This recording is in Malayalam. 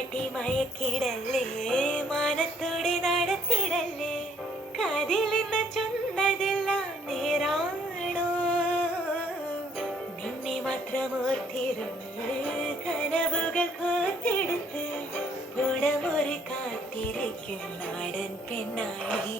കാട്ടി മയക്കിടല്ലേ മാനത്തോടെ നടത്തിടല്ലേ? കാതിലെന്ന് ചൊന്നതെല്ലാം നേരാണോ? നിന്നെ മാത്രം ഓർത്തിരുന്ന് കനവുകൾ കോർത്തെടുത്ത് ഉടമൊരു കാത്തിരിക്കും നാടൻ പെണ്ണായി.